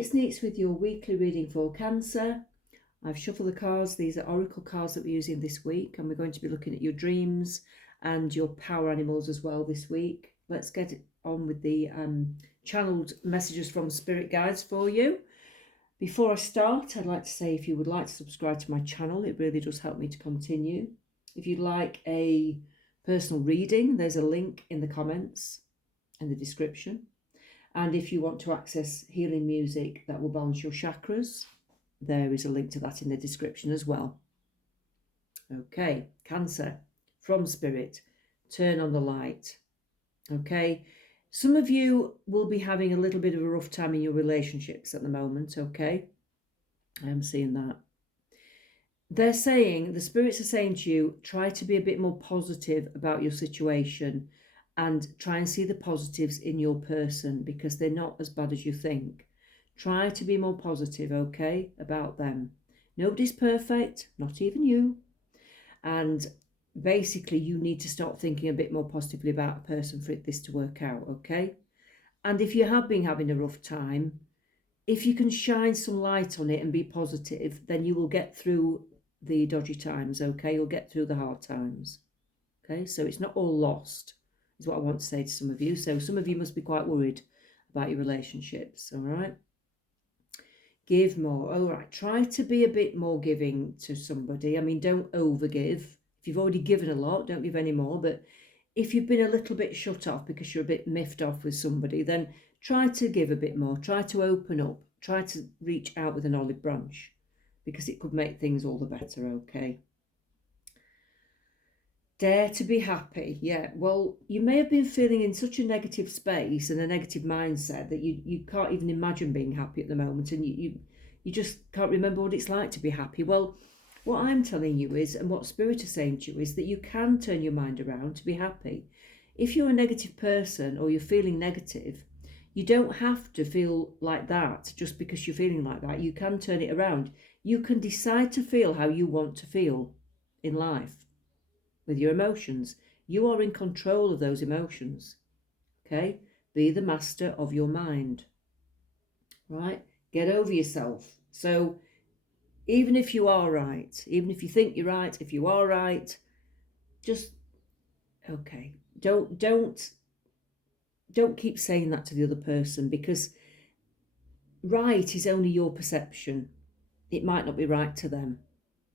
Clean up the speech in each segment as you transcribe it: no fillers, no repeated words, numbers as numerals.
it's Neets with your weekly reading for Cancer. I've shuffled the cards. These are oracle cards that we're using this week, and we're going to be looking at your dreams and your power animals as well this week. Let's get on with the channeled messages from spirit guides for you. Before I start, I'd like to say if you would like to subscribe to my channel, it really does help me to continue. If you'd like a personal reading, there's a link in the comments and the description. And if you want to access healing music that will balance your chakras, there is a link to that in the description as well. Okay, Cancer, from Spirit, turn on the light. Okay, some of you will be having a little bit of a rough time in your relationships at the moment, okay? I am seeing that. They're saying, the spirits are saying to you, try to be a bit more positive about your situation and try and see the positives in your person, because they're not as bad as you think. Try to be more positive, okay, about them. Nobody's perfect, not even you. And basically, you need to start thinking a bit more positively about a person for this to work out, okay? And if you have been having a rough time, if you can shine some light on it and be positive, then you will get through the dodgy times, okay? You'll get through the hard times, okay? So it's not all lost, is what I want to say to some of you. So some of you must be quite worried about your relationships, all right? Give more. All right, try to be a bit more giving to somebody. I mean, don't overgive. If you've already given a lot, don't give any more. But if you've been a little bit shut off because you're a bit miffed off with somebody, then try to give a bit more. Try to open up. Try to reach out with an olive branch, because it could make things all the better, okay? Dare to be happy. Yeah, well, you may have been feeling in such a negative space and a negative mindset that you can't even imagine being happy at the moment, and you just can't remember what it's like to be happy. Well, what I'm telling you is, and what Spirit is saying to you, is that you can turn your mind around to be happy. If you're a negative person or you're feeling negative, you don't have to feel like that just because you're feeling like that. You can turn it around. You can decide to feel how you want to feel in life. With your emotions, you are in control of those emotions, okay? Be the master of your mind, right? Get over yourself. So even if you are right, even if you think you're right, if you are right, just, okay, don't keep saying that to the other person, because right is only your perception. It might not be right to them.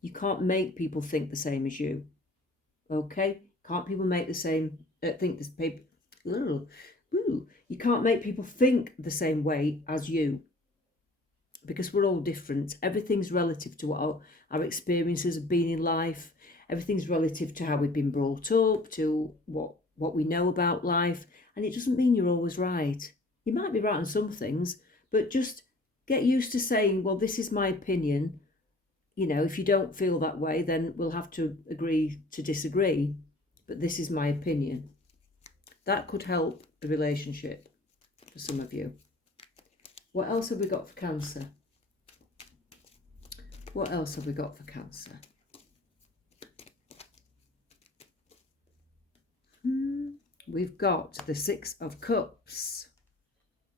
You can't make people think the same as you. Okay, can't people make the same think this people? You can't make people think the same way as you, because we're all different. Everything's relative to what our experiences have been in life. Everything's relative to how we've been brought up, to what we know about life, and it doesn't mean you're always right. You might be right on some things, but just get used to saying, well, this is my opinion. You know, if you don't feel that way, then we'll have to agree to disagree. But this is my opinion. That could help the relationship for some of you. What else have we got for Cancer? What else have we got for Cancer? We've got the Six of Cups,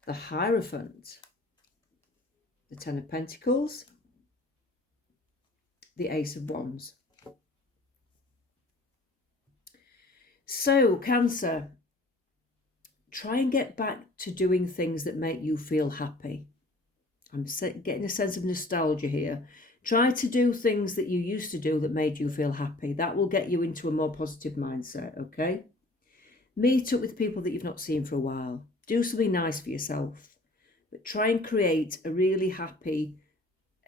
the Hierophant, the Ten of Pentacles, the Ace of Wands. So, Cancer, try and get back to doing things that make you feel happy. I'm getting a sense of nostalgia here. Try to do things that you used to do that made you feel happy. That will get you into a more positive mindset, okay? Meet up with people that you've not seen for a while. Do something nice for yourself. But try and create a really happy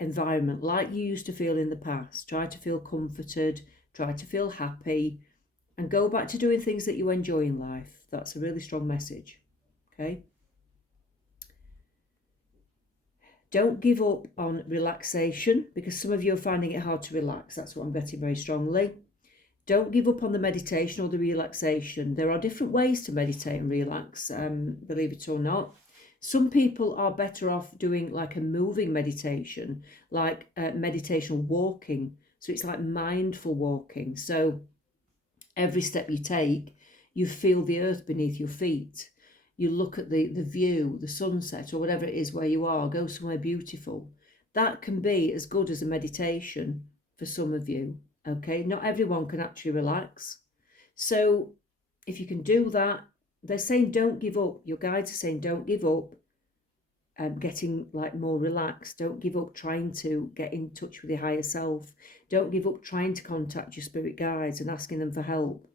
environment like you used to feel in the past. Try to feel comforted, try to feel happy, and go back to doing things that you enjoy in life. That's a really strong message, okay? Don't give up on relaxation, because some of you are finding it hard to relax. That's what I'm getting very strongly. Don't give up on the meditation or the relaxation. There are different ways to meditate and relax, believe it or not. Some people are better off doing like a moving meditation, like meditational walking. So it's like mindful walking. So every step you take, you feel the earth beneath your feet. you look at the view, the sunset, or whatever it is where you are, go somewhere beautiful. That can be as good as a meditation for some of you, okay? Not everyone can actually relax. So if you can do that, they're saying don't give up. Your guides are saying don't give up getting like more relaxed. Don't give up trying to get in touch with your higher self. Don't give up trying to contact your spirit guides and asking them for help.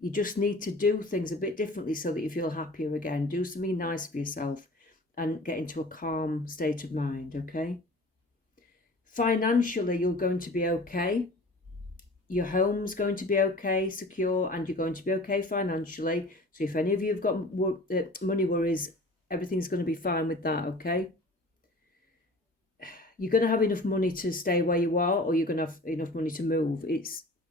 You just need to do things a bit differently so that you feel happier again. Do something nice for yourself and get into a calm state of mind, okay? Financially, you're going to be okay. Your home's going to be okay, secure, and you're going to be okay financially. So if any of you have got money worries, everything's going to be fine with that, okay? You're going to have enough money to stay where you are, or you're going to have enough money to move.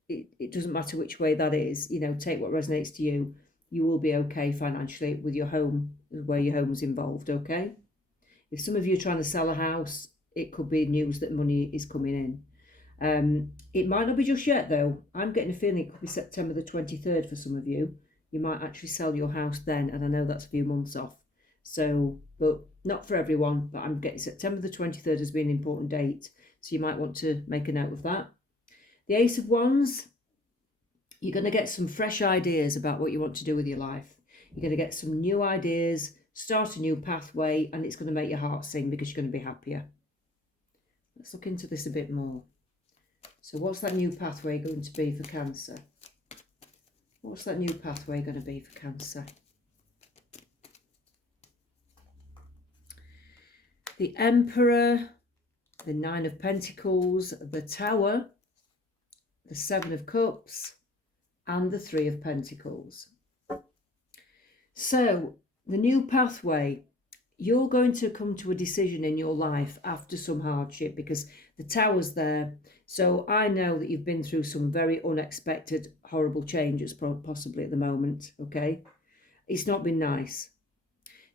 It doesn't matter which way that is. You know, take what resonates to you. You will be okay financially with your home, where your home's involved, okay? If some of you are trying to sell a house, it could be news that money is coming in. It might not be just yet, though. I'm getting a feeling it could be September the 23rd for some of you. You might actually sell your house then, and I know that's a few months off. So, but not for everyone, but I'm getting September the 23rd as being an important date. So you might want to make a note of that. The Ace of Wands, you're going to get some fresh ideas about what you want to do with your life. You're going to get some new ideas, start a new pathway, and it's going to make your heart sing because you're going to be happier. Let's look into this a bit more. So what's that new pathway going to be for Cancer? What's that new pathway going to be for Cancer? The Emperor, the Nine of Pentacles, the Tower, the Seven of Cups, and the Three of Pentacles. So the new pathway, you're going to come to a decision in your life after some hardship because the Tower's there. So I know that you've been through some very unexpected, horrible changes possibly at the moment, okay? It's not been nice.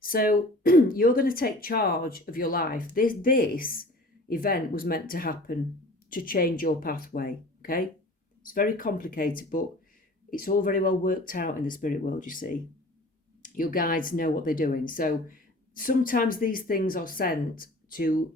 So you're going to take charge of your life. This event was meant to happen to change your pathway, okay? It's very complicated, but it's all very well worked out in the spirit world, you see. Your guides know what they're doing. So sometimes these things are sent to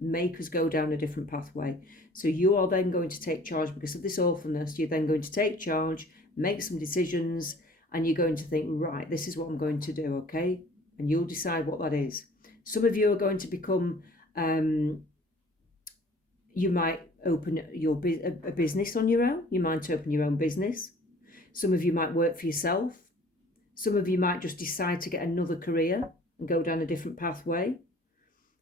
make us go down a different pathway. So you are then going to take charge because of this awfulness. You're then going to take charge, make some decisions, and you're going to think, right, this is what I'm going to do, okay? And you'll decide what that is. Some of you are going to become, you might open a business on your own. You might open your own business. Some of you might work for yourself. Some of you might just decide to get another career and go down a different pathway.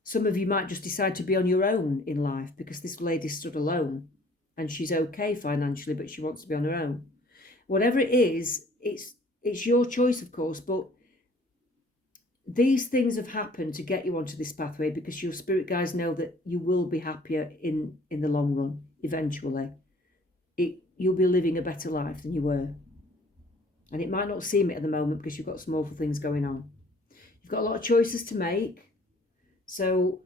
Some of you might just decide to be on your own in life because this lady stood alone and she's okay financially, but she wants to be on her own. Whatever it is, it's your choice, of course, but these things have happened to get you onto this pathway because your spirit guides know that you will be happier in the long run, eventually. You'll be living a better life than you were. And it might not seem it at the moment because you've got some awful things going on. You've got a lot of choices to make. So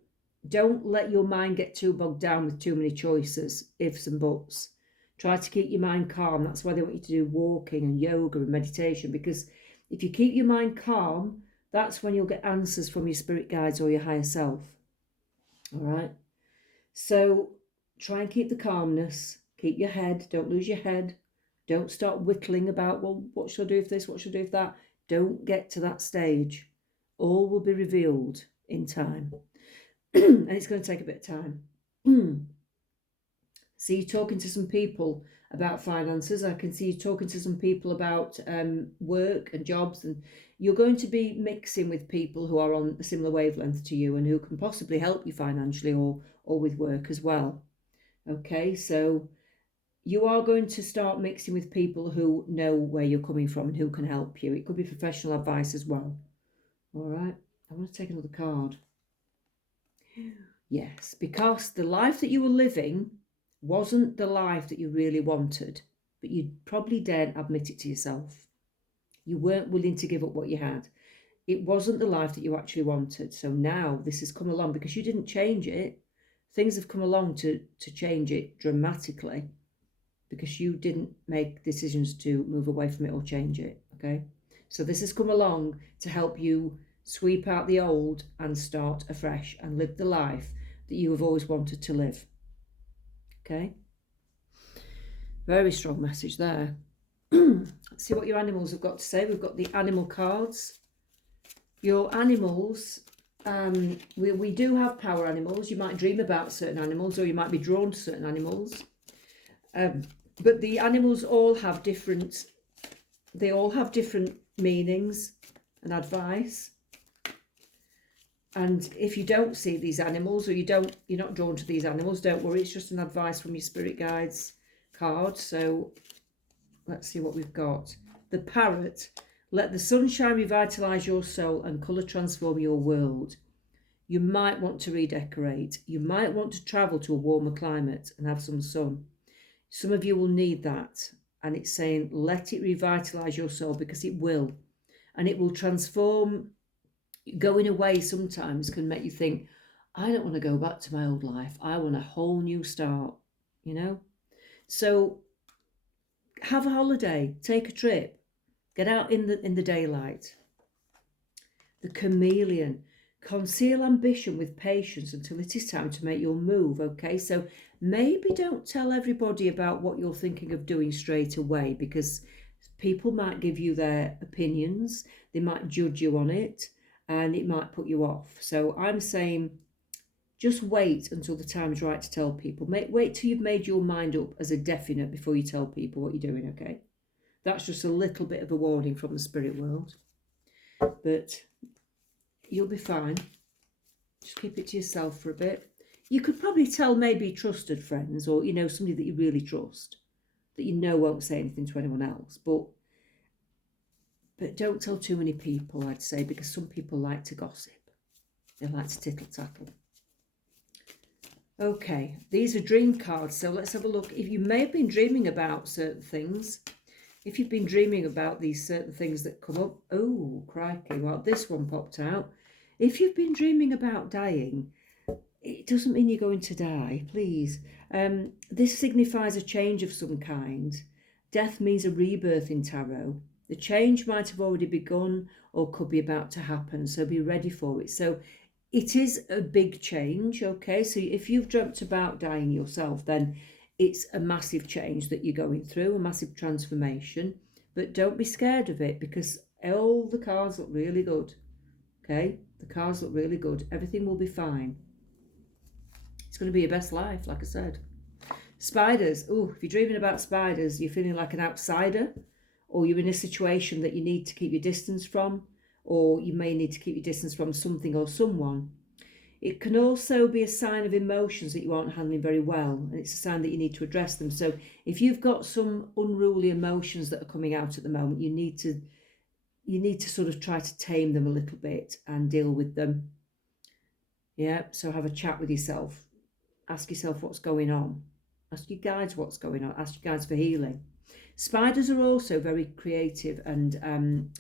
don't let your mind get too bogged down with too many choices, ifs and buts. Try to keep your mind calm. That's why they want you to do walking and yoga and meditation, because if you keep your mind calm, that's when you'll get answers from your spirit guides or your higher self. All right? So try and keep the calmness. Keep your head. Don't lose your head. Don't start whittling about, well, what should I do with this? What should I do with that? Don't get to that stage. All will be revealed in time. And it's going to take a bit of time. See you talking to some people about finances. I can see you talking to some people about work and jobs, and you're going to be mixing with people who are on a similar wavelength to you and who can possibly help you financially or with work as well. Okay, so you are going to start mixing with people who know where you're coming from and who can help you. It could be professional advice as well. All right, I want to take another card. Yes, because the life that you were living wasn't the life that you really wanted, but you probably daren't admit it to yourself. You weren't willing to give up what you had. It wasn't the life that you actually wanted. So now this has come along because you didn't change it. Things have come along to change it dramatically because you didn't make decisions to move away from it or change it, okay? So this has come along to help you sweep out the old and start afresh and live the life that you have always wanted to live. Okay? Very strong message there. Let's see what your animals have got to say. We've got the animal cards. Your animals, we do have power animals. You might dream about certain animals, or you might be drawn to certain animals. But the animals all have different, meanings and advice. And if you don't see these animals, or you're not drawn to these animals, don't worry. It's just an advice from your spirit guides card. So let's see what we've got. The parrot. Let the sunshine revitalise your soul and colour transform your world. You might want to redecorate. You might want to travel to a warmer climate and have some sun. Some of you will need that. And it's saying, let it revitalise your soul, because it will. And it will transform. Going away sometimes can make you think, I don't want to go back to my old life. I want a whole new start, you know? So have a holiday, take a trip, get out in the daylight. The chameleon. Conceal ambition with patience until it is time to make your move, okay? So maybe don't tell everybody about what you're thinking of doing straight away, because people might give you their opinions, they might judge you on it, and it might put you off. So I'm saying just wait until the time is right to tell people. Wait till you've made your mind up as a definite before you tell people what you're doing, okay? That's just a little bit of a warning from the spirit world. But you'll be fine. Just keep it to yourself for a bit. You could probably tell maybe trusted friends, or, you know, somebody that you really trust, that you know won't say anything to anyone else. But don't tell too many people, I'd say, because some people like to gossip. They like to tittle-tattle. Okay, these are dream cards, so let's have a look. If you may have been dreaming about certain things, if you've been dreaming about these certain things that come up, oh, crikey, well, this one popped out. If you've been dreaming about dying, it doesn't mean you're going to die, please. This signifies a change of some kind. Death means a rebirth in tarot. The change might have already begun or could be about to happen, so be ready for it. So it is a big change, okay? So if you've dreamt about dying yourself, then it's a massive change that you're going through, a massive transformation. But don't be scared of it, because all the cards look really good, okay? The cards look really good. Everything will be fine. It's going to be your best life, like I said. Spiders. Oh, if you're dreaming about spiders, you're feeling like an outsider, or you're in a situation that you need to keep your distance from, or you may need to keep your distance from something or someone. It can also be a sign of emotions that you aren't handling very well, and it's a sign that you need to address them. So if you've got some unruly emotions that are coming out at the moment, you need to sort of try to tame them a little bit and deal with them. Yeah, so have a chat with yourself. Ask yourself what's going on. Ask your guides what's going on. Ask your guides for healing. Spiders are also very creative, and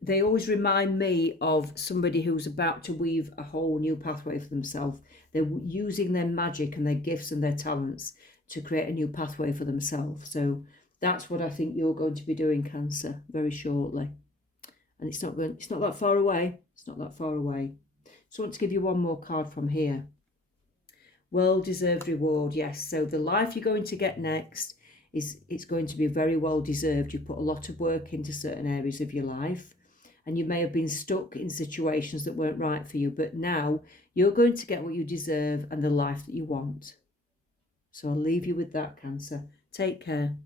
they always remind me of somebody who's about to weave a whole new pathway for themselves. They're using their magic and their gifts and their talents to create a new pathway for themselves. So that's what I think you're going to be doing, Cancer, very shortly. And it's not that far away. It's not that far away. So I want to give you one more card from here. Well-deserved reward, yes. So the life you're going to get next it's going to be very well-deserved. You put a lot of work into certain areas of your life, and you may have been stuck in situations that weren't right for you, but now you're going to get what you deserve and the life that you want. So I'll leave you with that, Cancer. Take care.